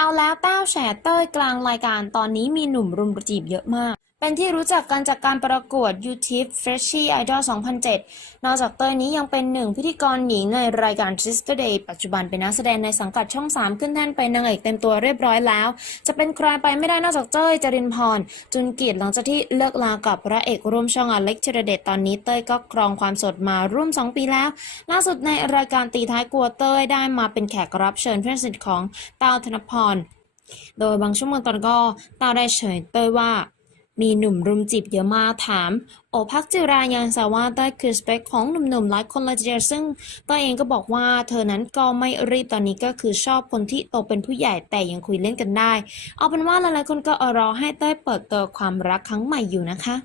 เอาแล้ว แต้ว แฉ เต้ย กลางรายการ ตอนนี้มีหนุ่มรุมจีบเยอะมาก เป็นที่รู้จักกันจากการประกวด YouTube Freshie Idol 2007 นอกจากเตยนี้ยังเป็นหนึ่งพิธีกรหญิงในรายการ Sister Day ปัจจุบันเป็นนักแสดงในสังกัดช่อง 3 ขึ้นแท่นเป็นนางเอกเต็มตัวเรียบร้อยแล้ว จะเป็นใครไปไม่ได้นอกจากเต้ยจรินพร จุนเกียรติหลังจากที่เลิกลากับพระเอกร่วมช่องอเล็กธีรเดชตอนนี้เต้ยก็ครองความสดมาร่วม 2 ปีแล้ว ล่าสุดในรายการตีท้ายครัวเต้ยได้มาเป็นแขกรับเชิญเพื่อนสนิทของเต้าธนพร โดยบางช่วงบางตอนก็เต้าได้เฉยเต้ยว่า มีหนุ่มรุมจีบเยอะมากถาม โอพักจิรายังสาว่าได้คือสเปคของหนุ่มๆหลายคนเลยทีเดียวซึ่งตัวเองก็บอกว่าเธอนั้นก็ไม่รีบตอนนี้ก็คือชอบคนที่โตเป็นผู้ใหญ่แต่ยังคุยเล่นกันได้ เอาเป็นว่าหลายๆคนก็รอให้เต้ยเปิดตัวความรักครั้งใหม่อยู่นะคะ